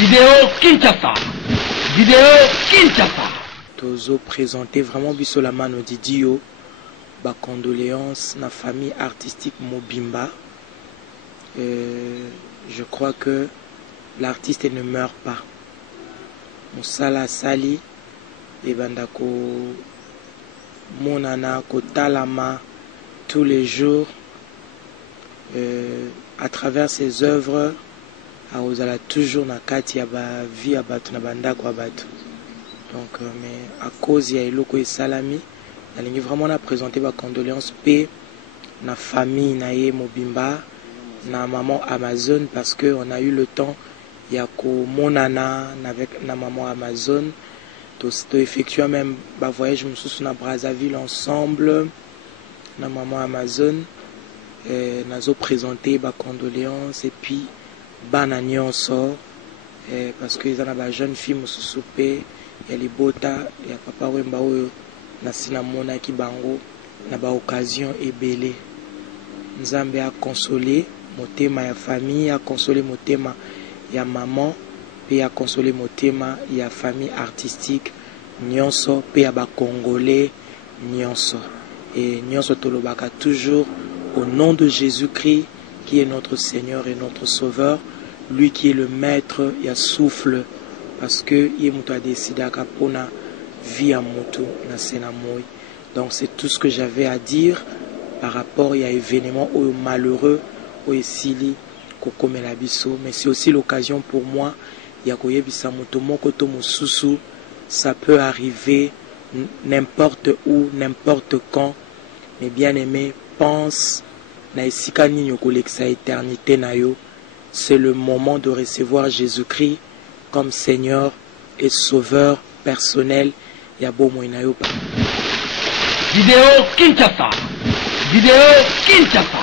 Vidéo Kinshasa. Vidéo Kinshasa. Tozo présenté vraiment biso la mano Didio. Ba condoléances na famille artistique Mobimba. Je crois que l'artiste ne meurt pas. Moussala Sali et Bandako Monana Kotalama tous les jours à travers ses œuvres. Aozala toujours na kati ya ba vie ya batu na bandako ya batu. Donc mais à cause ya eloko et salami nalingi vraiment na présenter ba condoléances paix na famille na ye Mobimba na maman Amazon parce que on a eu le temps ya ko monana avec na maman Amazon to effectuer même ba voyage mususu na Brazzaville ensemble na maman Amazon nazo présenter ba condoléances et puis bana nyonso parce que ils en a ba jeune fille mususu pe ya libota ya papa wemba oyo na sina mona ki bango na ba occasion ebele nzambe a consoler motema ya famille a consoler motema ya maman pe a consoler motema ya famille artistique nyonso pe ya ba congolais nyonso et nyonso tolobaka toujours au nom de Jésus-Christ qui est notre Seigneur et notre Sauveur, lui qui est le maître ya souffle parce que il m'a décidé à capona vie à moto na senamoi. Donc c'est tout ce que j'avais à dire par rapport à l'événement malheureux au Sili kokomela biso, mais c'est aussi l'occasion pour moi ya koyebisa moto moko to mosusu, ça peut arriver n'importe où, n'importe quand, mais bien aimé, pense na esika nini okolekisa éternité na yo. C'est le moment de recevoir Jésus-Christ comme Seigneur et Sauveur personnel. Yabo Moinayo. Vidéo Kinshasa. Vidéo Kinshasa.